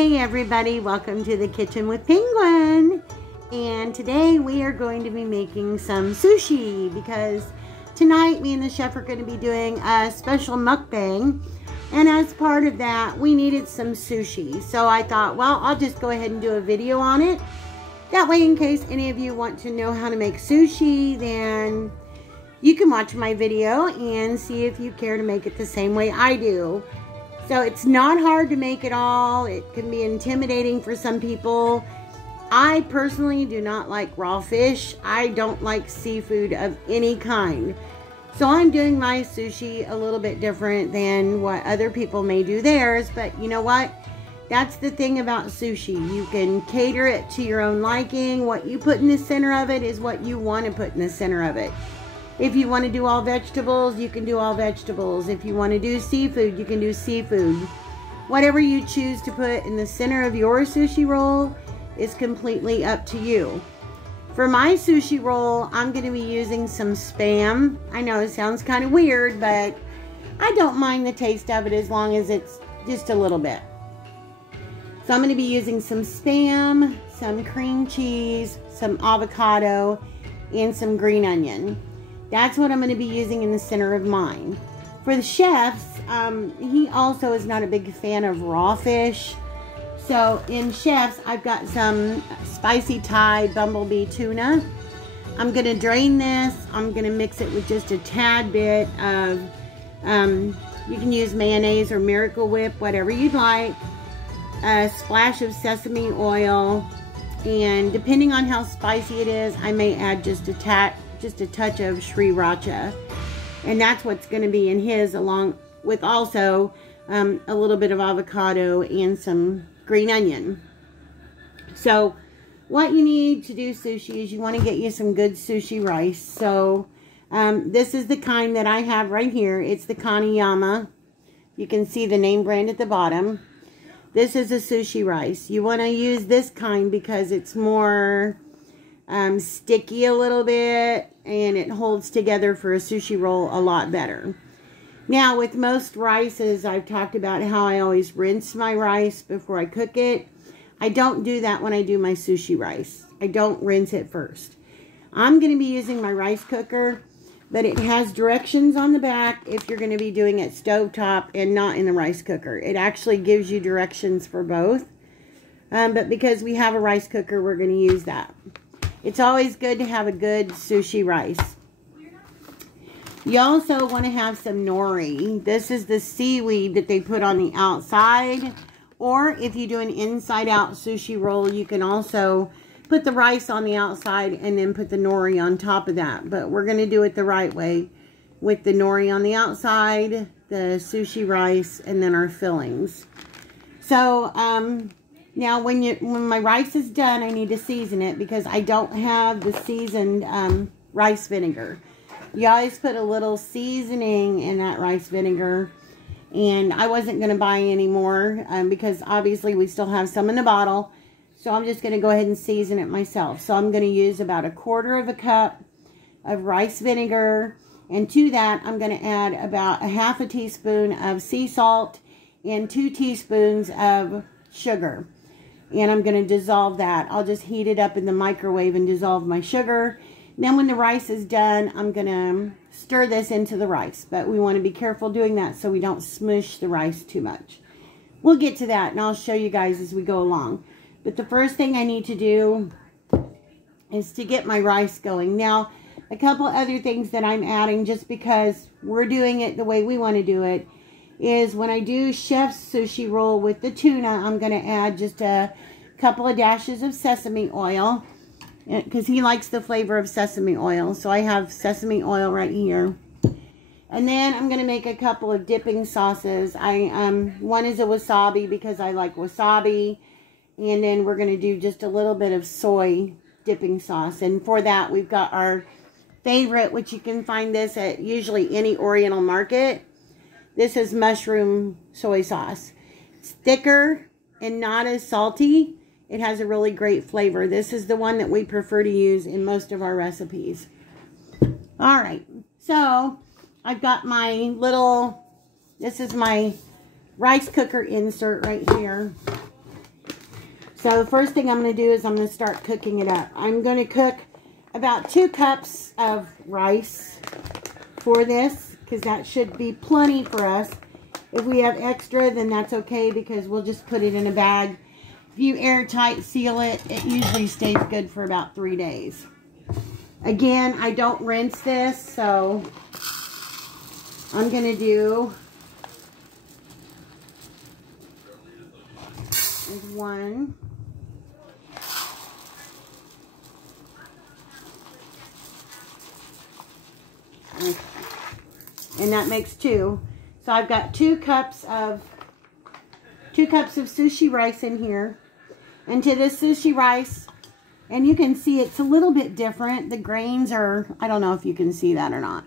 Hey everybody, welcome to the Kitchen with Penguin. And today we are going to be making some sushi because tonight me and the chef are going to be doing a special mukbang. And as part of that, we needed some sushi. So I thought, well, I'll just go ahead and do a video on it. That way, in case any of you want to know how to make sushi, then you can watch my video and see if you care to make it the same way I do. So it's not hard to make it all. It can be intimidating for some people. I personally do not like raw fish. I don't like seafood of any kind. So I'm doing my sushi a little bit different than what other people may do theirs. But you know what? That's the thing about sushi. You can cater it to your own liking. What you put in the center of it is what you want to put in the center of it. If you want to do all vegetables, you can do all vegetables. If you want to do seafood, you can do seafood. Whatever you choose to put in the center of your sushi roll is completely up to you. For my sushi roll, I'm going to be using some Spam. I know it sounds kind of weird, but I don't mind the taste of it as long as it's just a little bit. So I'm going to be using some Spam, some cream cheese, some avocado, and some green onion. That's what I'm going to be using in the center of mine. For the chef's, he also is not a big fan of raw fish. So in chef's, I've got some spicy Thai bumblebee tuna. I'm going to drain this. I'm going to mix it with just a tad bit of, you can use mayonnaise or Miracle Whip, whatever you'd like. A splash of sesame oil. And depending on how spicy it is, I may add just a touch of Sriracha, and that's what's going to be in his, along with also a little bit of avocado and some green onion. So what you need to do sushi is you want to get you some good sushi rice. So this is the kind that I have right here. It's the Kaniyama. You can see the name brand at the bottom. This is a sushi rice. You want to use this kind because it's more sticky a little bit, and it holds together for a sushi roll a lot better. Now, with most rices, I've talked about how I always rinse my rice before I cook it. I don't do that when I do my sushi rice. I don't rinse it first. I'm going to be using my rice cooker, but it has directions on the back if you're going to be doing it stovetop and not in the rice cooker. It actually gives you directions for both. But because we have a rice cooker, we're going to use that. It's always good to have a good sushi rice. You also want to have some nori. This is the seaweed that they put on the outside. Or if you do an inside-out sushi roll, you can also put the rice on the outside and then put the nori on top of that. But we're going to do it the right way with the nori on the outside, the sushi rice, and then our fillings. So, now, when my rice is done, I need to season it because I don't have the seasoned rice vinegar. You always put a little seasoning in that rice vinegar, and I wasn't going to buy any more because obviously we still have some in the bottle. So I'm just going to go ahead and season it myself. So I'm going to use about 1/4 cup of rice vinegar, and to that I'm going to add about 1/2 teaspoon of sea salt and 2 teaspoons of sugar. And I'm going to dissolve that. I'll just heat it up in the microwave and dissolve my sugar. Then when the rice is done, I'm going to stir this into the rice. But we want to be careful doing that so we don't smush the rice too much. We'll get to that and I'll show you guys as we go along. But the first thing I need to do is to get my rice going. Now, a couple other things that I'm adding just because we're doing it the way we want to do it is when I do chef's sushi roll with the tuna, I'm going to add just a couple of dashes of sesame oil because he likes the flavor of sesame oil. So I have sesame oil right here. And then I'm going to make a couple of dipping sauces. One is a wasabi because I like wasabi. And then we're going to do just a little bit of soy dipping sauce. And for that, we've got our favorite, which you can find this at usually any Oriental market. This is mushroom soy sauce. It's thicker and not as salty. It has a really great flavor. This is the one that we prefer to use in most of our recipes. All right, so I've got my little, this is my rice cooker insert right here. So the first thing I'm going to do is I'm going to start cooking it up. I'm going to cook about 2 cups of rice for this, because that should be plenty for us. If we have extra, then that's okay, because we'll just put it in a bag. If you airtight seal it, it usually stays good for about 3 days. Again, I don't rinse this, so I'm going to do 1. Okay. And that makes 2. So I've got 2 cups of sushi rice in here. And to this sushi rice, and you can see it's a little bit different. The grains are, I don't know if you can see that or not.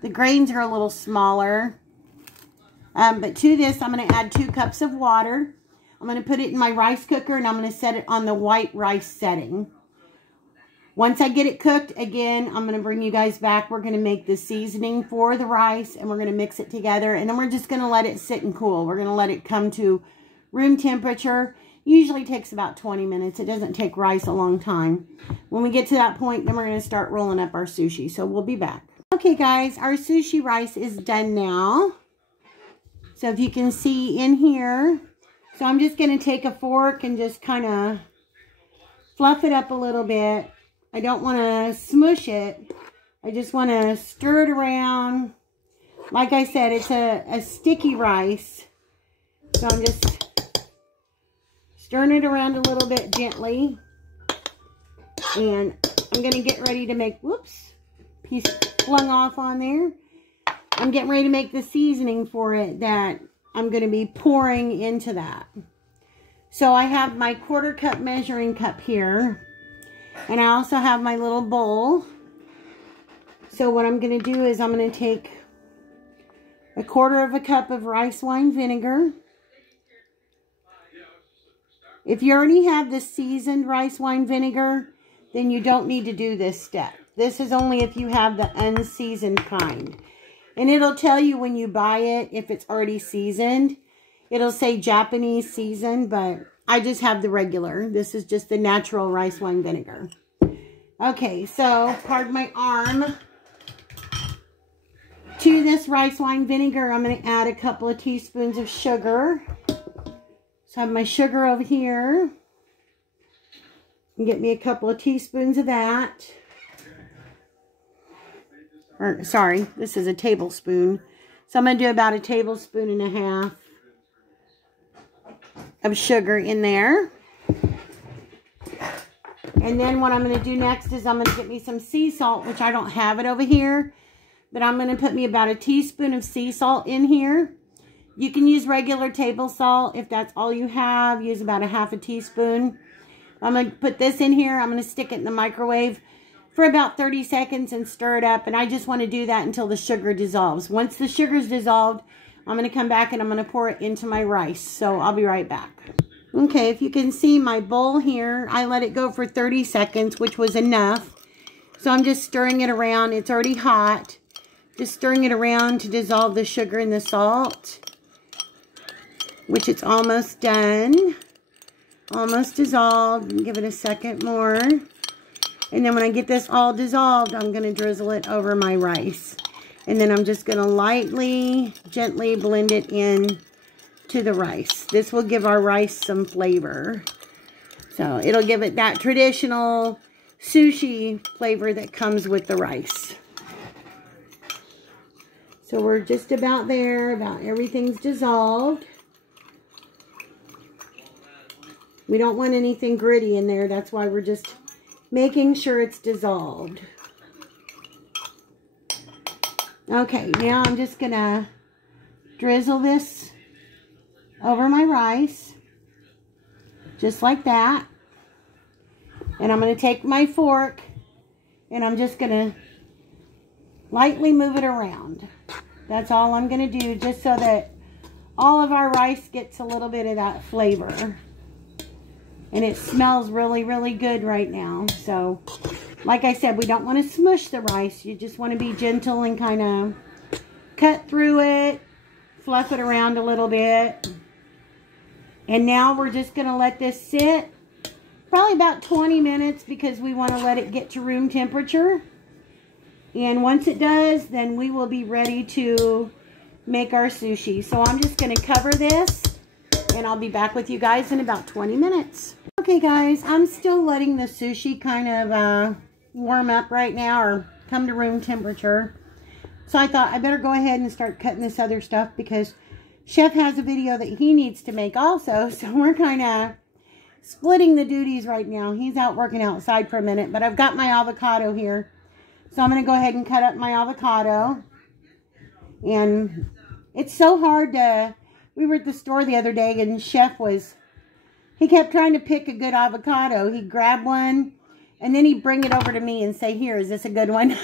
The grains are a little smaller. But to this, I'm going to add 2 cups of water. I'm going to put it in my rice cooker, and I'm going to set it on the white rice setting. Once I get it cooked, again, I'm going to bring you guys back. We're going to make the seasoning for the rice, and we're going to mix it together. And then we're just going to let it sit and cool. We're going to let it come to room temperature. Usually takes about 20 minutes. It doesn't take rice a long time. When we get to that point, then we're going to start rolling up our sushi. So we'll be back. Okay, guys, our sushi rice is done now. So if you can see in here. So I'm just going to take a fork and just kind of fluff it up a little bit. I don't want to smush it. I just want to stir it around. Like I said, it's a sticky rice. So I'm just stirring it around a little bit gently. And I'm going to get ready to make, whoops, piece flung off on there. I'm getting ready to make the seasoning for it that I'm going to be pouring into that. So I have my 1/4 cup measuring cup here. And I also have my little bowl. So what I'm going to do is I'm going to take a 1/4 cup of rice wine vinegar. If you already have the seasoned rice wine vinegar, then you don't need to do this step. This is only if you have the unseasoned kind. And it'll tell you when you buy it if it's already seasoned. It'll say Japanese seasoned, but I just have the regular. This is just the natural rice wine vinegar. Okay, so pardon my arm. To this rice wine vinegar, I'm going to add a couple of teaspoons of sugar. So I have my sugar over here. And get me a couple of teaspoons of that. Or, sorry, this is a tablespoon. So I'm going to do about 1.5 tablespoons of sugar in there. And then what I'm going to do next is I'm going to get me some sea salt, which I don't have it over here. But I'm going to put me about 1 teaspoon of sea salt in here. You can use regular table salt if that's all you have. Use about 1/2 teaspoon. I'm going to put this in here. I'm going to stick it in the microwave for about 30 seconds and stir it up. And I just want to do that until the sugar dissolves. Once the sugar's dissolved, I'm going to come back and I'm going to pour it into my rice. So I'll be right back. Okay, if you can see my bowl here, I let it go for 30 seconds, which was enough. So I'm just stirring it around. It's already hot. Just stirring it around to dissolve the sugar and the salt, which it's almost done. Almost dissolved. Give it a second more. And then when I get this all dissolved, I'm going to drizzle it over my rice. And then I'm just going to lightly, gently blend it in to the rice. This will give our rice some flavor. So it'll give it that traditional sushi flavor that comes with the rice. So we're just about there. About everything's dissolved. We don't want anything gritty in there. That's why we're just making sure it's dissolved. Okay, now I'm just going to drizzle this over my rice. Just like that. And I'm going to take my fork and I'm just going to lightly move it around. That's all I'm going to do, just so that all of our rice gets a little bit of that flavor. And it smells really, really good right now. So, like I said, we don't want to smush the rice. You just want to be gentle and kind of cut through it. Fluff it around a little bit. And now we're just going to let this sit Probably about 20 minutes because we want to let it get to room temperature. And once it does, then we will be ready to make our sushi. So I'm just going to cover this and I'll be back with you guys in about 20 minutes. Okay guys, I'm still letting the sushi kind of warm up right now or come to room temperature. So I thought I better go ahead and start cutting this other stuff because Chef has a video that he needs to make also. So we're kind of splitting the duties right now. He's out working outside for a minute, but I've got my avocado here. So I'm going to go ahead and cut up my avocado. And it's so hard to... We were at the store the other day and Chef he kept trying to pick a good avocado. He'd grab one and then he'd bring it over to me and say, here, is this a good one?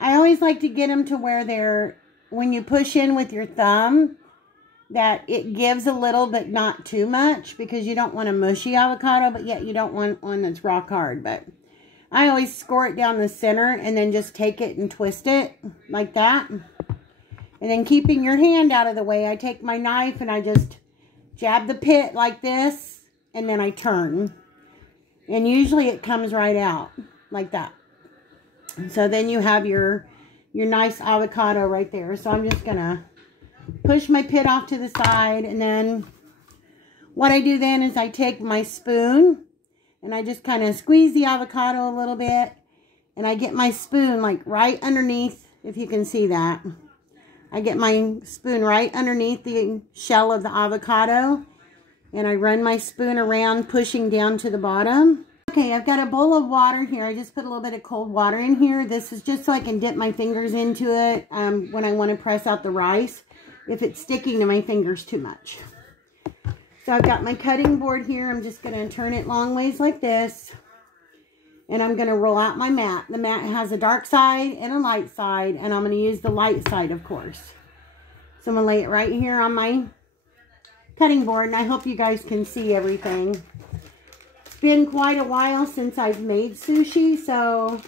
I always like to get them to where when you push in with your thumb, that it gives a little but not too much, because you don't want a mushy avocado, but yet you don't want one that's rock hard. But I always score it down the center and then just take it and twist it like that. And then keeping your hand out of the way, I take my knife and I just jab the pit like this, and then I turn. And usually it comes right out like that. So then you have your nice avocado right there. So I'm just going to push my pit off to the side. And then what I do then is I take my spoon and I just kind of squeeze the avocado a little bit. And I get my spoon like right underneath, if you can see that. I get my spoon right underneath the shell of the avocado. And I run my spoon around, pushing down to the bottom. Okay, I've got a bowl of water here. I just put a little bit of cold water in here. This is just so I can dip my fingers into it when I want to press out the rice, if it's sticking to my fingers too much. So I've got my cutting board here. I'm just going to turn it long ways like this. And I'm going to roll out my mat. The mat has a dark side and a light side. And I'm going to use the light side, of course. So I'm going to lay it right here on my cutting board. And I hope you guys can see everything. It's been quite a while since I've made sushi. So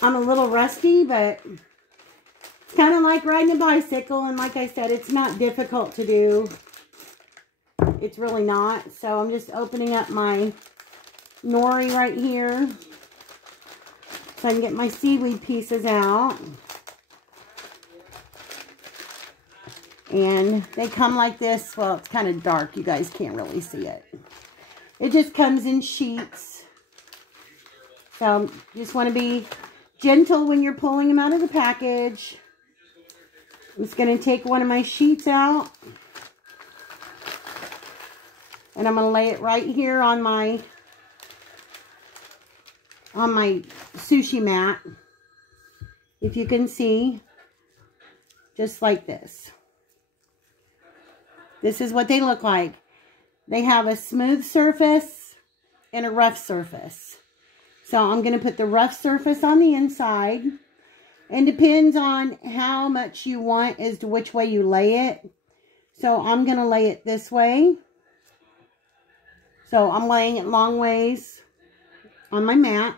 I'm a little rusty. But it's kind of like riding a bicycle. And like I said, it's not difficult to do. It's really not. So I'm just opening up my Nori right here so I can get my seaweed pieces out. And they come like this. Well, it's kind of dark. You guys can't really see it. It just comes in sheets. So you just want to be gentle when you're pulling them out of the package. I'm just going to take one of my sheets out. And I'm going to lay it right here on my sushi mat, if you can see, just like this. This is what they look like. They have a smooth surface and a rough surface. So I'm going to put the rough surface on the inside, and depends on how much you want as to which way you lay it. So I'm going to lay it this way. So I'm laying it long ways on my mat.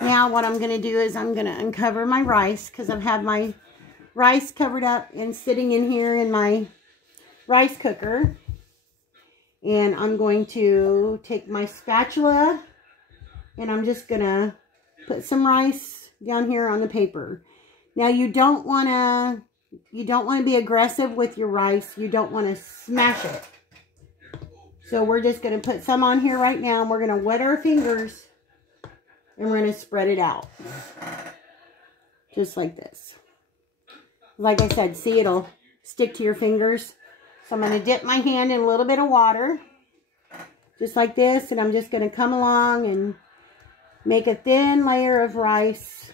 Now what I'm going to do is I'm going to uncover my rice, because I've had my rice covered up and sitting in here in my rice cooker. And I'm going to take my spatula and I'm just going to put some rice down here on the paper. Now you don't want to be aggressive with your rice. You don't want to smash it. So we're just going to put some on here right now, and we're going to wet our fingers, and we're going to spread it out. Just like this. Like I said, see, it'll stick to your fingers. So I'm going to dip my hand in a little bit of water, just like this, and I'm just going to come along and make a thin layer of rice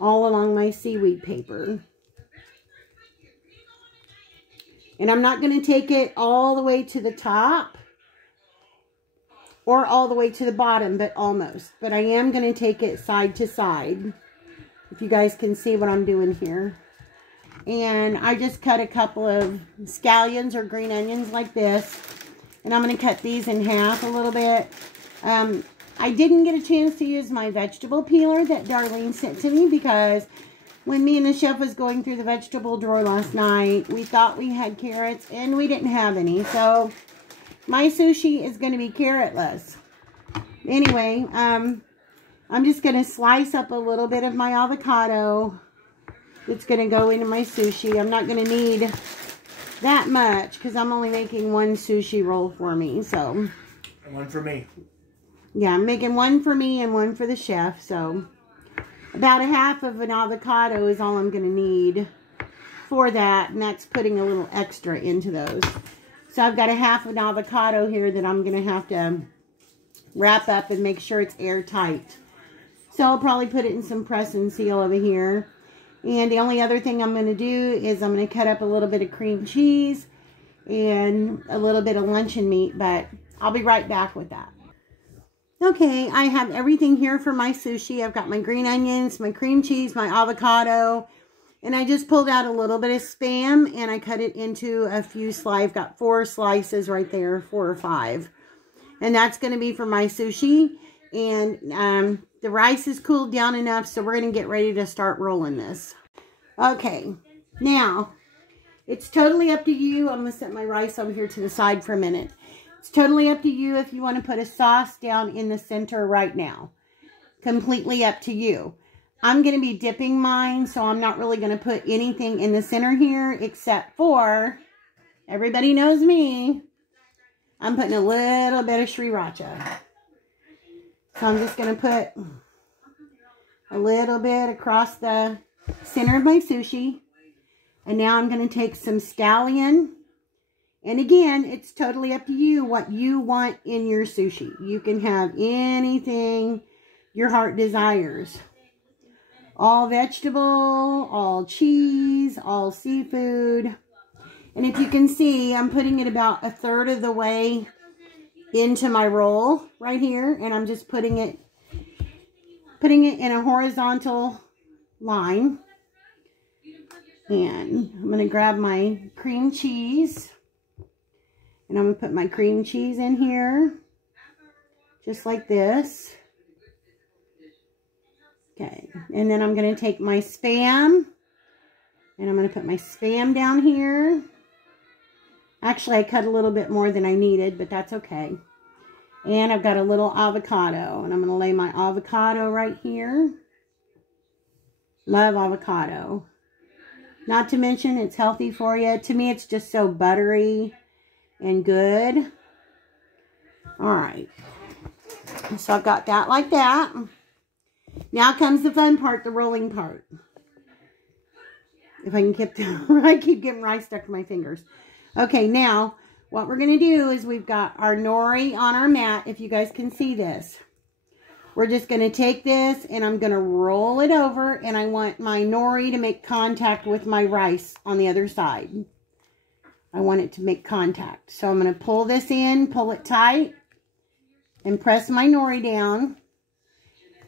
all along my seaweed paper. And I'm not going to take it all the way to the top or all the way to the bottom, but almost. But I am going to take it side to side, if you guys can see what I'm doing here. And I just cut a couple of scallions or green onions like this. And I'm going to cut these in half a little bit. I didn't get a chance to use my vegetable peeler that Darlene sent to me, because when me and the chef was going through the vegetable drawer last night, we thought we had carrots and we didn't have any. So my sushi is going to be carrotless. Anyway, I'm just going to slice up a little bit of my avocado. It's going to go into my sushi. I'm not going to need that much because I'm only making one sushi roll for me. So, and one for me. Yeah, I'm making one for me and one for the chef. So about a half of an avocado is all I'm going to need for that. And that's putting a little extra into those. So I've got a half of an avocado here that I'm going to have to wrap up and make sure it's airtight. So I'll probably put it in some press and seal over here. And the only other thing I'm going to do is I'm going to cut up a little bit of cream cheese and a little bit of luncheon meat. But I'll be right back with that. Okay, I have everything here for my sushi. I've got my green onions, my cream cheese, my avocado. And I just pulled out a little bit of Spam and I cut it into a few slices. I've got 4 slices right there, 4 or 5. And that's going to be for my sushi. And the rice is cooled down enough, so we're going to get ready to start rolling this. Okay, now, it's totally up to you. I'm going to set my rice over here to the side for a minute. It's totally up to you if you want to put a sauce down in the center right now. Completely up to you. I'm going to be dipping mine, so I'm not really going to put anything in the center here except for, everybody knows me, I'm putting a little bit of Sriracha. So I'm just going to put a little bit across the center of my sushi. And now I'm going to take some scallion. And again, it's totally up to you what you want in your sushi. You can have anything your heart desires. All vegetable, all cheese, all seafood. And if you can see, I'm putting it about 1/3 of the way into my roll right here. And I'm just putting it in a horizontal line. And I'm going to grab my cream cheese. And I'm going to put my cream cheese in here. Just like this. Okay. And then I'm going to take my Spam. And I'm going to put my Spam down here. Actually, I cut a little bit more than I needed, but that's okay. And I've got a little avocado. And I'm going to lay my avocado right here. Love avocado. Not to mention, it's healthy for you. To me, it's just so buttery and good. Alright. So I've got that like that. Now comes the fun part, the rolling part. If I can keep I keep getting rice stuck to my fingers. Okay, now what we're going to do is we've got our nori on our mat, if you guys can see this. We're just going to take this and I'm going to roll it over, and I want my nori to make contact with my rice on the other side. I want it to make contact. So I'm going to pull this in, pull it tight, and press my nori down.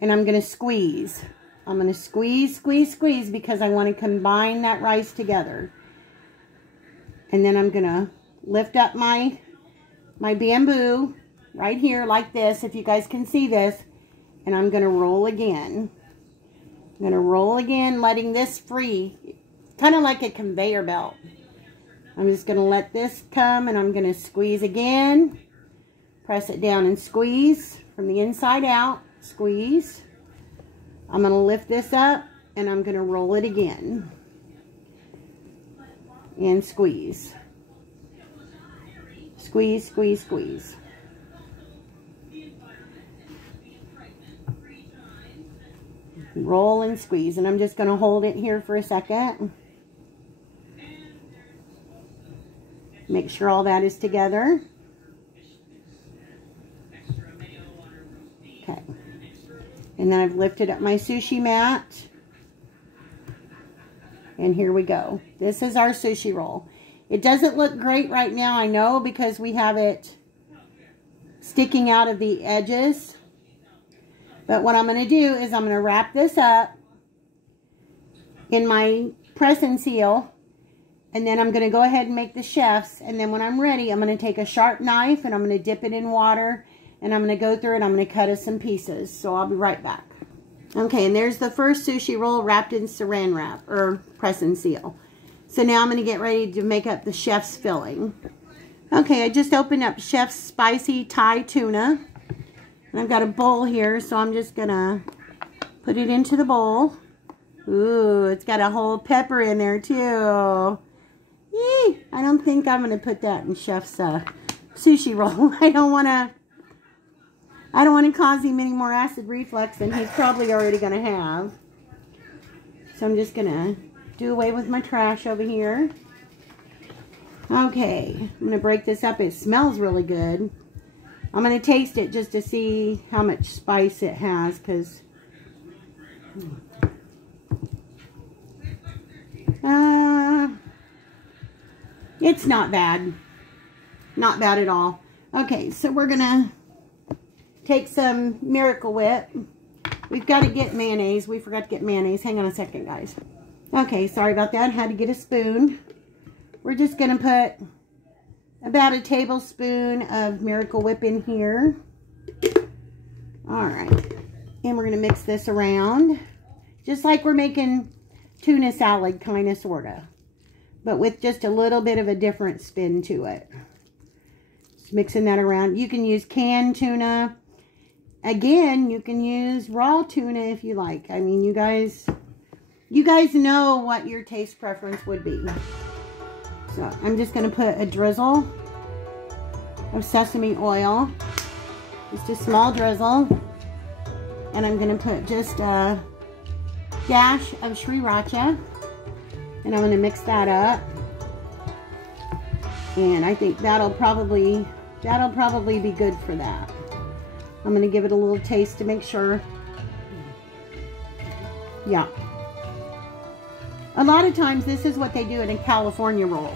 And I'm going to squeeze. I'm going to squeeze, squeeze, squeeze because I want to combine that rice together. And then I'm going to lift up my bamboo right here like this, if you guys can see this. And I'm going to roll again. I'm going to roll again, letting this free. Kind of like a conveyor belt. I'm just going to let this come and I'm going to squeeze again. Press it down and squeeze from the inside out. Squeeze. I'm going to lift this up and I'm going to roll it again. And squeeze. Squeeze, squeeze, squeeze. Roll and squeeze. And I'm just going to hold it here for a second. Make sure all that is together. Okay. And then I've lifted up my sushi mat. And here we go. This is our sushi roll. It doesn't look great right now, I know, because we have it sticking out of the edges. But what I'm going to do is I'm going to wrap this up in my press and seal. And then I'm going to go ahead and make the chef's. And then when I'm ready, I'm going to take a sharp knife and I'm going to dip it in water. And I'm going to go through it. I'm going to cut us some pieces. So I'll be right back. Okay, and there's the first sushi roll wrapped in saran wrap, or press and seal. So now I'm going to get ready to make up the chef's filling. Okay, I just opened up Chef's Spicy Thai Tuna. And I've got a bowl here, so I'm just going to put it into the bowl. Ooh, it's got a whole pepper in there too. Yee, I don't think I'm going to put that in Chef's sushi roll. I don't want to cause him any more acid reflux than he's probably already going to have. So I'm just going to do away with my trash over here. Okay, I'm going to break this up. It smells really good. I'm going to taste it just to see how much spice it has, because it's not bad. Not bad at all. Okay, so we're going to take some Miracle Whip. We've got to get mayonnaise. We forgot to get mayonnaise. Hang on a second, guys. Okay, sorry about that. Had to get a spoon. We're just going to put about a tablespoon of Miracle Whip in here. Alright. And we're going to mix this around. Just like we're making tuna salad, kind of, sort of. But with just a little bit of a different spin to it. Just mixing that around. You can use canned tuna. Again, you can use raw tuna if you like. I mean, you guys know what your taste preference would be. So I'm just going to put a drizzle of sesame oil. Just a small drizzle. And I'm going to put just a dash of Sriracha. And I'm going to mix that up. And I think that'll probably be good for that. I'm going to give it a little taste to make sure. Yeah. A lot of times this is what they do in a California roll.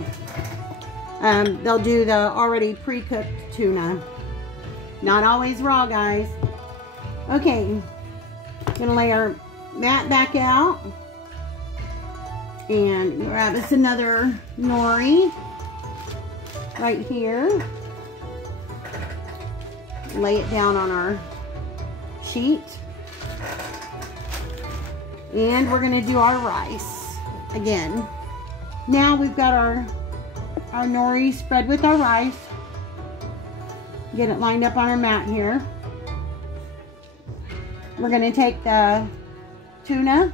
They'll do the already pre-cooked tuna. Not always raw, guys. Okay. Gonna lay our mat back out. And grab us another nori right here. Lay it down on our sheet. And we're gonna do our rice. Again, now we've got our nori spread with our rice. Get it lined up on our mat here. We're going to take the tuna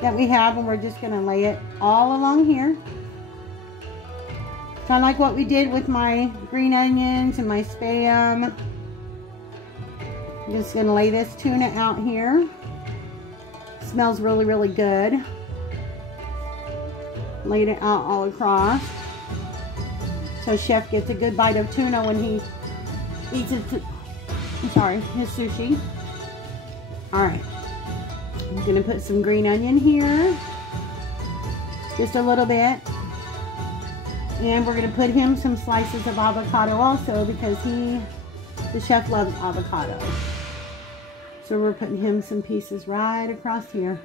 that we have and we're just going to lay it all along here. Kind of like what we did with my green onions and my Spam. I'm just going to lay this tuna out here. Smells really, really good. Laid it out all across. So Chef gets a good bite of tuna when he eats his sushi. Alright. I'm going to put some green onion here. Just a little bit. And we're going to put him some slices of avocado also because the chef loves avocado. So we're putting him some pieces right across here.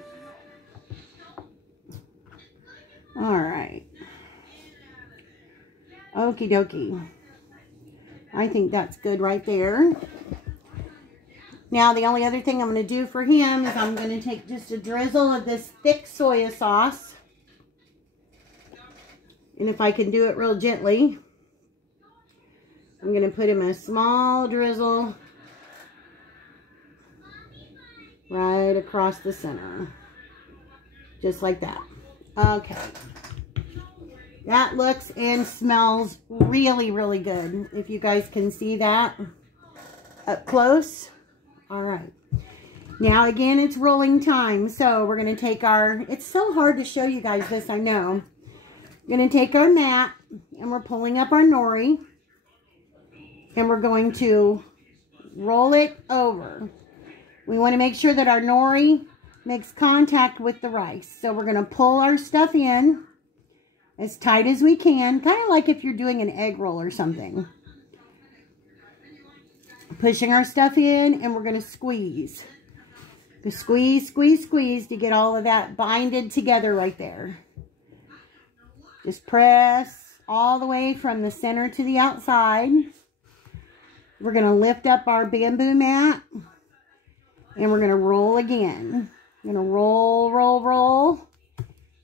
Alright. Okie dokie. I think that's good right there. Now the only other thing I'm going to do for him is I'm going to take just a drizzle of this thick soy sauce. And if I can do it real gently, I'm going to put him a small drizzle right across the center. Just like that. Okay. That looks and smells really, really good. If you guys can see that up close. All right. Now, again, it's rolling time. So we're going to take our, it's so hard to show you guys this, I know. We're going to take our mat and we're pulling up our nori. And we're going to roll it over. We want to make sure that our nori makes contact with the rice. So we're going to pull our stuff in as tight as we can. Kind of like if you're doing an egg roll or something. Pushing our stuff in and we're going to squeeze. Squeeze, squeeze, squeeze to get all of that binded together right there. Just press all the way from the center to the outside. We're going to lift up our bamboo mat And we're going to roll again. We're going to roll, roll, roll.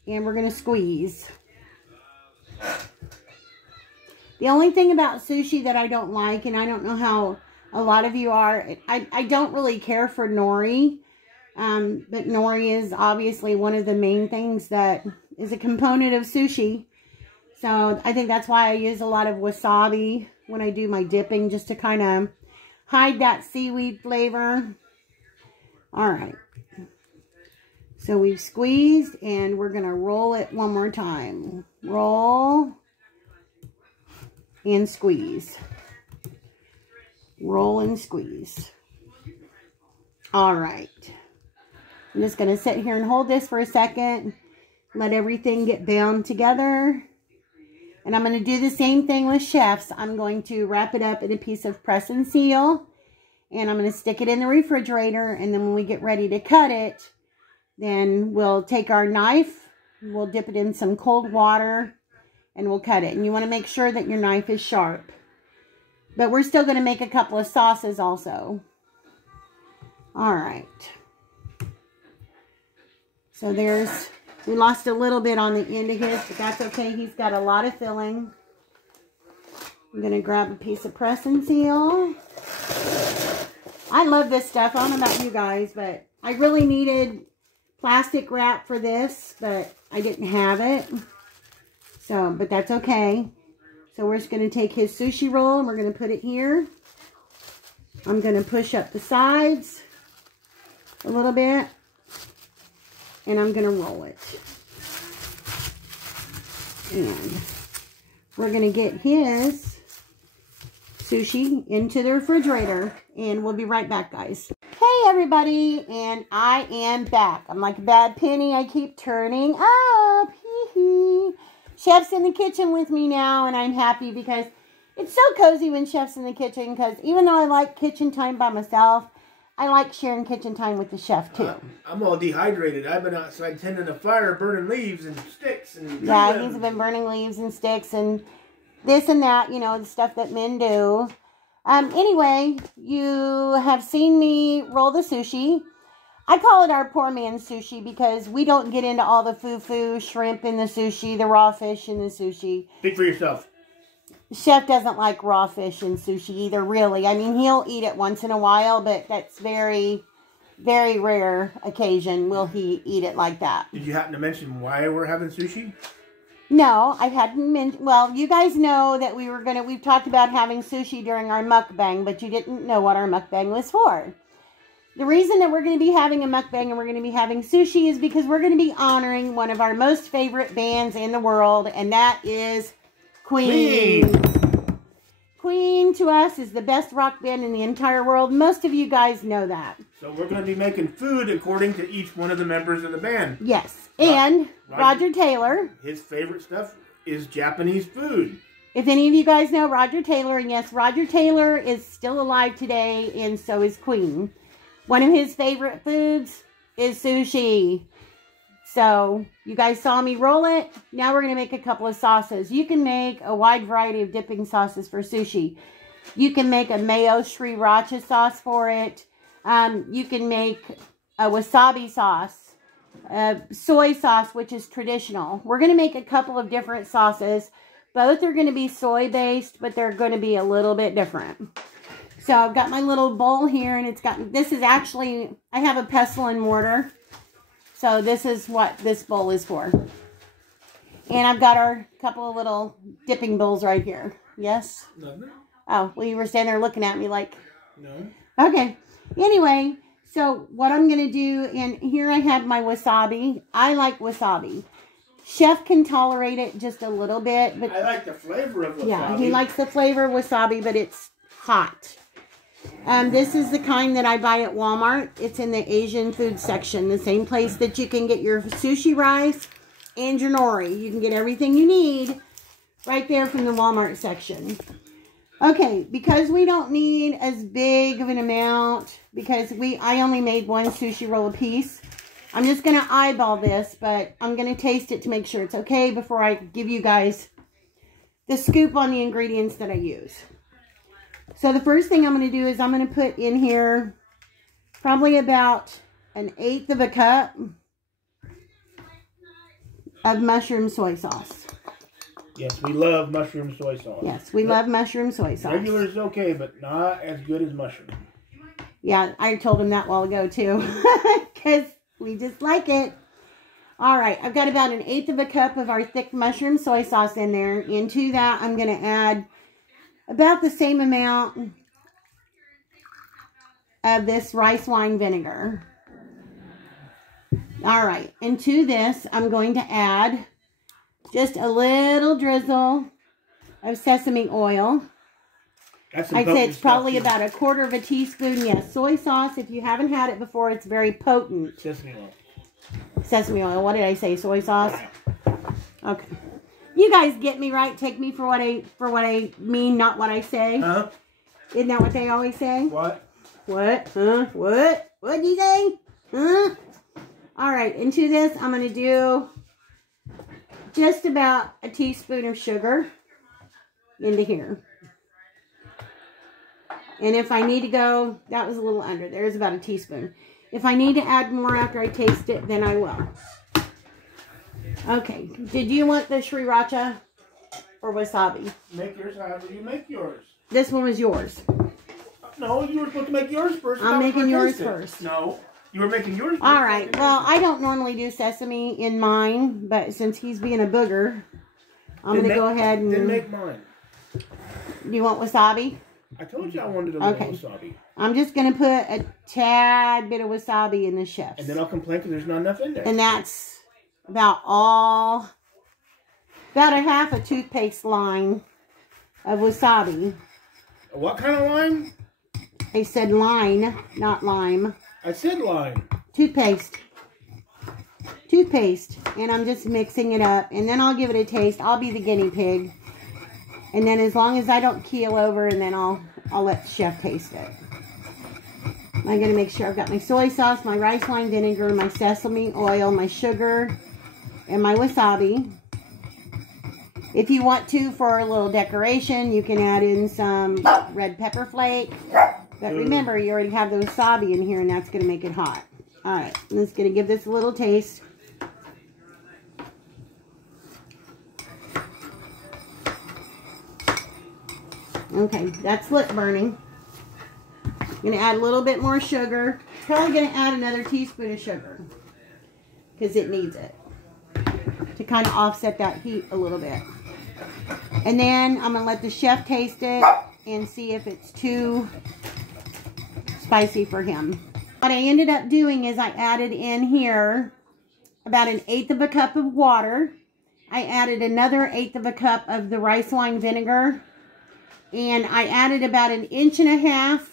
And we're going to squeeze. The only thing about sushi that I don't like, and I don't know how a lot of you are, I don't really care for nori. But nori is obviously one of the main things that is a component of sushi. So I think that's why I use a lot of wasabi when I do my dipping, just to kind of hide that seaweed flavor. All right. So we've squeezed, and we're going to roll it one more time. Roll and squeeze. Roll and squeeze. All right. I'm just going to sit here and hold this for a second. Let everything get bound together. And I'm going to do the same thing with chefs. I'm going to wrap it up in a piece of press and seal. And I'm going to stick it in the refrigerator. And then when we get ready to cut it, then we'll take our knife. We'll dip it in some cold water. And we'll cut it. And you want to make sure that your knife is sharp. But we're still going to make a couple of sauces also. All right. So we lost a little bit on the end of his, but that's okay. He's got a lot of filling. I'm going to grab a piece of press and seal. I love this stuff. I don't know about you guys, but I really needed plastic wrap for this, but I didn't have it. So, but that's okay. So we're just going to take his sushi roll and we're going to put it here. I'm going to push up the sides a little bit. And I'm going to roll it. And we're going to get his sushi into the refrigerator. And we'll be right back, guys. Hey, everybody. And I am back. I'm like a bad penny. I keep turning up. Hee-hee. Chef's in the kitchen with me now. And I'm happy because it's so cozy when Chef's in the kitchen. Because even though I like kitchen time by myself, I like sharing kitchen time with the chef, too. I'm all dehydrated. I've been outside tending a fire, burning leaves and sticks. Yeah, he's been burning leaves and sticks and this and that, you know, the stuff that men do. Anyway, you have seen me roll the sushi. I call it our poor man's sushi because we don't get into all the foo-foo, shrimp in the sushi, the raw fish in the sushi. Speak for yourself. Chef doesn't like raw fish in sushi either, really. I mean, he'll eat it once in a while, but that's very, very rare occasion will he eat it like that. Did you happen to mention why we're having sushi? No, I hadn't mentioned. Well, you guys know that we've talked about having sushi during our mukbang, but you didn't know what our mukbang was for. The reason that we're going to be having a mukbang and we're going to be having sushi is because we're going to be honoring one of our most favorite bands in the world, and that is Queen. Queen to us is the best rock band in the entire world. Most of you guys know that. So we're going to be making food according to each one of the members of the band. Yes. And Roger Taylor. His favorite stuff is Japanese food. If any of you guys know Roger Taylor, and yes, Roger Taylor is still alive today, and so is Queen. One of his favorite foods is sushi. So, you guys saw me roll it. Now we're going to make a couple of sauces. You can make a wide variety of dipping sauces for sushi. You can make a mayo sriracha sauce for it. You can make a wasabi sauce. Soy sauce, which is traditional. We're going to make a couple of different sauces. Both are going to be soy-based, but they're going to be a little bit different. So, I've got my little bowl here, and this is actually, I have a pestle and mortar. So this is what this bowl is for. And I've got our couple of little dipping bowls right here. Yes? No. Oh, well, you were standing there looking at me like... No. Okay. Anyway, so what I'm going to do, and here I have my wasabi. I like wasabi. Chef can tolerate it just a little bit. But I like the flavor of wasabi. Yeah, he likes the flavor of wasabi, but it's hot. This is the kind that I buy at Walmart. It's in the Asian food section. The same place that you can get your sushi rice and your nori. You can get everything you need right there from the Walmart section. Okay, because we don't need as big of an amount, because I only made one sushi roll a piece, I'm just going to eyeball this, but I'm going to taste it to make sure it's okay before I give you guys the scoop on the ingredients that I use. So the first thing I'm going to do is I'm going to put in here probably about 1/8 of a cup of mushroom soy sauce. Yes, we love mushroom soy sauce. Yes, we love mushroom soy sauce. Regular is okay, but not as good as mushroom. Yeah, I told him that a while ago too. Because we just like it. Alright, I've got about 1/8 of a cup of our thick mushroom soy sauce in there. Into that, I'm going to add about the same amount of this rice wine vinegar. Alright, into this, I'm going to add just a little drizzle of sesame oil. I'd say it's probably about 1/4 teaspoon. Yes, soy sauce. If you haven't had it before, it's very potent. Sesame oil. Sesame oil. What did I say? Soy sauce? Okay. You guys get me right. Take me for what I mean, not what I say. Huh? Isn't that what they always say? What? What? Huh? What? What'd you say? Huh? Alright, into this, I'm going to do just about a teaspoon of sugar into here. And if I need to go, that was a little under. There's about a teaspoon. If I need to add more after I taste it, then I will. Okay. Did you want the Sriracha or wasabi? Make yours however you make yours. This one was yours. No, you were supposed to make yours first. I'm making yours first. No, you were making yours first. All right. Well, I don't normally do sesame in mine, but since he's being a booger, I'm going to go ahead and... Then make mine. You want wasabi? I told you I wanted a little wasabi. I'm just going to put a tad bit of wasabi in the chef's. And then I'll complain because there's not enough in there. And that's about all, about a half a toothpaste line of wasabi. What kind of lime? I said line, not lime. I said lime. Toothpaste. Toothpaste. And I'm just mixing it up. And then I'll give it a taste. I'll be the guinea pig. And then as long as I don't keel over, and then I'll let the chef taste it. I'm going to make sure I've got my soy sauce, my rice wine vinegar, my sesame oil, my sugar, and my wasabi. If you want to, for a little decoration, you can add in some red pepper flake. But remember, you already have the wasabi in here, and that's going to make it hot. Alright, I'm just going to give this a little taste. Okay, that's lip burning. I'm going to add a little bit more sugar. Probably going to add another teaspoon of sugar. Because it needs it. To kind of offset that heat a little bit. And then I'm going to let the chef taste it and see if it's too spicy for him. What I ended up doing is I added in here about 1/8 of a cup of water. I added another 1/8 of a cup of the rice wine vinegar. And I added about 1.5 inches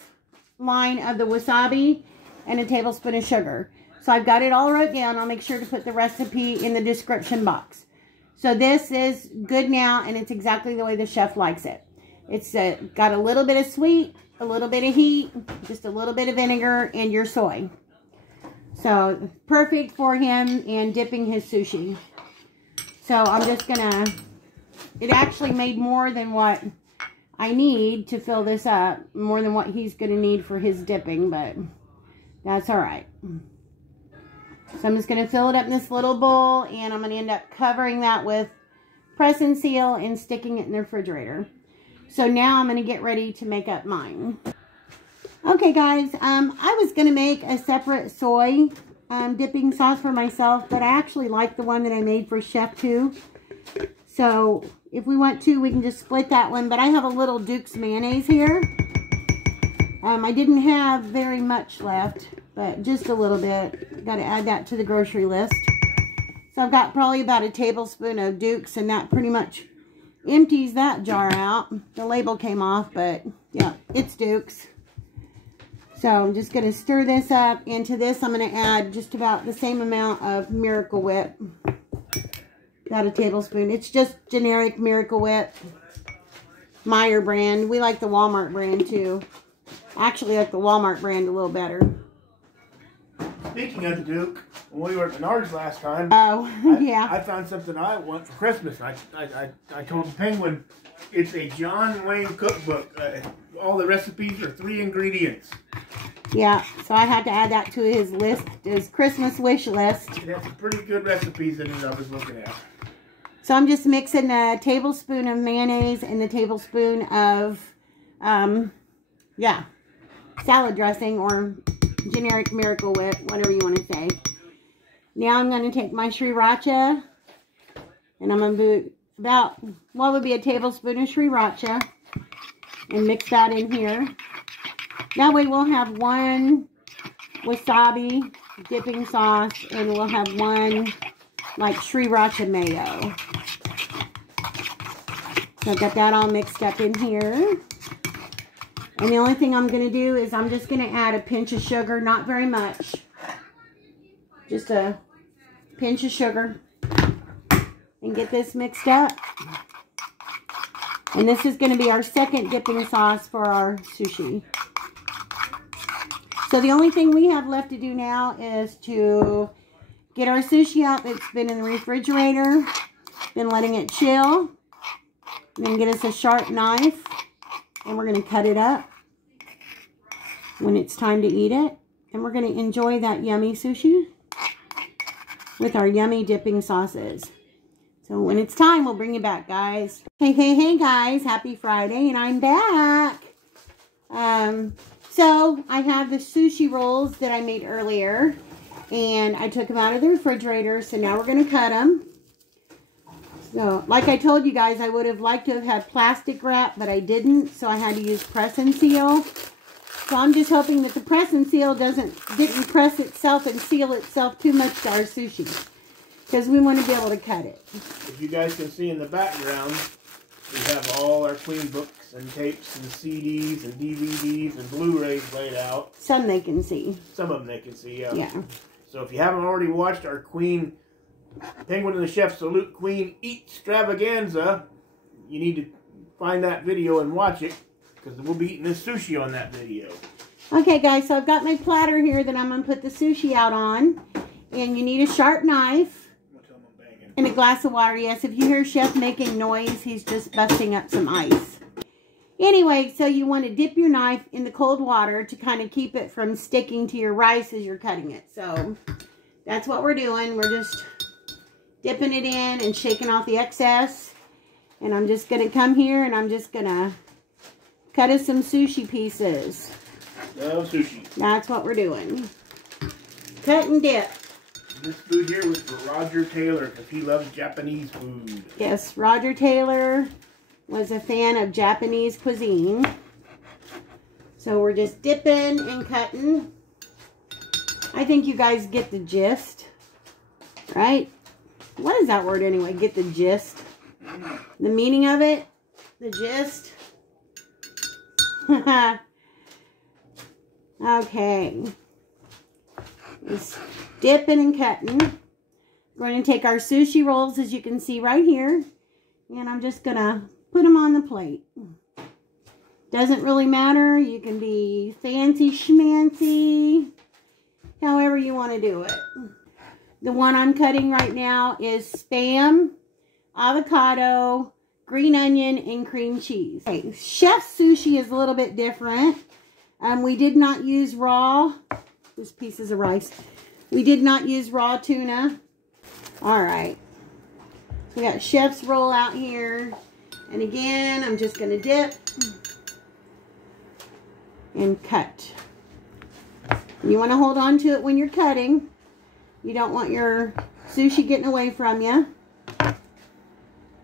line of the wasabi and a tablespoon of sugar. So I've got it all wrote down. I'll make sure to put the recipe in the description box. So this is good now, and it's exactly the way the chef likes it. It's got a little bit of sweet, a little bit of heat, just a little bit of vinegar, and your soy. So perfect for him and dipping his sushi. So I'm just gonna, it actually made more than what I need to fill this up, more than what he's going to need for his dipping, but that's all right. So I'm just going to fill it up in this little bowl, and I'm going to end up covering that with press and seal and sticking it in the refrigerator. So now I'm going to get ready to make up mine. Okay, guys, I was going to make a separate soy dipping sauce for myself, but I actually like the one that I made for Chef too. So if we want to, we can just split that one. But I have a little Duke's mayonnaise here. I didn't have very much left, but just a little bit. Got to add that to the grocery list. So I've got probably about a tablespoon of Duke's, and that pretty much empties that jar out. The label came off, but yeah, it's Duke's. So I'm just going to stir this up. Into this, I'm going to add just about the same amount of Miracle Whip. About a tablespoon. It's just generic Miracle Whip. Meyer brand. We like the Walmart brand too. I actually like the Walmart brand a little better. Speaking of the Duke, when we were at Menards last time, yeah. I found something I want for Christmas. I told the Penguin it's a John Wayne cookbook. All the recipes are 3 ingredients. Yeah, so I had to add that to his list, his Christmas wish list. It has some pretty good recipes in it I was looking at. So I'm just mixing a tablespoon of mayonnaise and a tablespoon of, salad dressing or generic Miracle Whip, whatever you want to say. Now I'm going to take my Sriracha, and I'm going to put about, what would be a tablespoon of Sriracha, and mix that in here. That way we'll have one wasabi dipping sauce, and we'll have one like Sriracha-mayo. So I've got that all mixed up in here. And the only thing I'm going to do is I'm just going to add a pinch of sugar, not very much. Just a pinch of sugar. And get this mixed up. And this is going to be our second dipping sauce for our sushi. So the only thing we have left to do now is to get our sushi out that's been in the refrigerator. Been letting it chill. And then get us a sharp knife. And we're going to cut it up when it's time to eat it. And we're going to enjoy that yummy sushi with our yummy dipping sauces. So when it's time, we'll bring you back, guys. Hey, guys. Happy Friday, and I'm back. So I have the sushi rolls that I made earlier, and I took them out of the refrigerator, so now we're going to cut them. So, like I told you guys, I would have liked to have had plastic wrap, but I didn't, so I had to use press and seal. So I'm just hoping that the press and seal didn't press itself and seal itself too much to our sushi, because we want to be able to cut it. If you guys can see in the background, we have all our Queen books and tapes and CDs and DVDs and Blu-rays laid out. Some they can see. Some of them they can see, yeah. Yeah. So if you haven't already watched our Queen, Penguin and the Chef Salute Queen Eat Extravaganza, you need to find that video and watch it, because we'll be eating this sushi on that video. Okay, guys, so I've got my platter here that I'm going to put the sushi out on. And you need a sharp knife. And a glass of water. Yes, if you hear Chef making noise, he's just busting up some ice. Anyway, so you want to dip your knife in the cold water to kind of keep it from sticking to your rice as you're cutting it. So that's what we're doing. We're just dipping it in and shaking off the excess. And I'm just going to come here and I'm just going to cut us some sushi pieces. No sushi. That's what we're doing. Cut and dip. This food here was for Roger Taylor, because he loves Japanese food. Yes, Roger Taylor was a fan of Japanese cuisine. So we're just dipping and cutting. I think you guys get the gist, right? What is that word anyway? Get the gist? The meaning of it? The gist? Okay. Just dipping and cutting. We're going to take our sushi rolls, as you can see right here, and I'm just going to put them on the plate. Doesn't really matter. You can be fancy schmancy, however you want to do it. The one I'm cutting right now is Spam, avocado, green onion, and cream cheese. Okay, Chef Sushi is a little bit different. We did not use raw. This pieces of rice. We did not use raw tuna. Alright. We got Chef's roll out here. And again, I'm just going to dip and cut. You want to hold on to it when you're cutting. You don't want your sushi getting away from you.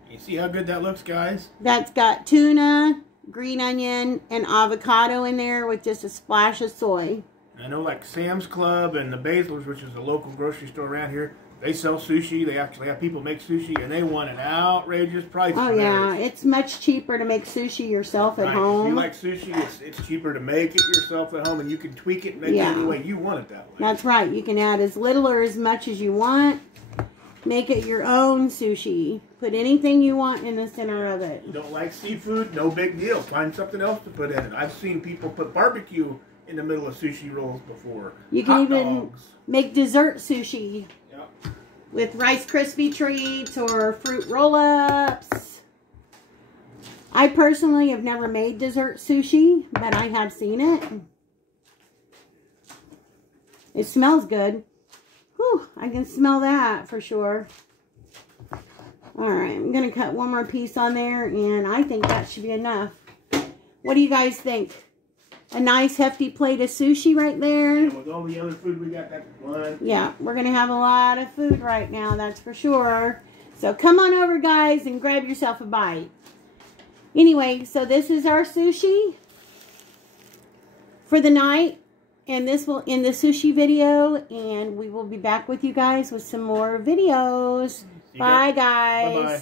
You see how good that looks, guys? That's got tuna, green onion, and avocado in there with just a splash of soy. I know, like Sam's Club and the Basil's, which is a local grocery store around here, they sell sushi. They actually have people make sushi, and they want an outrageous price. Oh, yeah. It's much cheaper to make sushi yourself at home. If you like sushi, it's cheaper to make it yourself at home, and you can tweak it and make it any way you want it that way. That's right. You can add as little or as much as you want. Make it your own sushi. Put anything you want in the center of it. You don't like seafood? No big deal. Find something else to put in it. I've seen people put barbecue in the middle of sushi rolls before. You can even make dessert sushi. Yep. With Rice Krispie treats or fruit roll-ups. I personally have never made dessert sushi, but I have seen it. It smells good. Whew, I can smell that for sure. All right, I'm going to cut one more piece on there, and I think that should be enough. What do you guys think? A nice hefty plate of sushi right there. Yeah, with all the other food we got, that's fine. Yeah, we're going to have a lot of food right now, that's for sure. So come on over, guys, and grab yourself a bite. Anyway, so this is our sushi for the night. And this will end the sushi video. And we will be back with you guys with some more videos. Bye, guys. Bye-bye.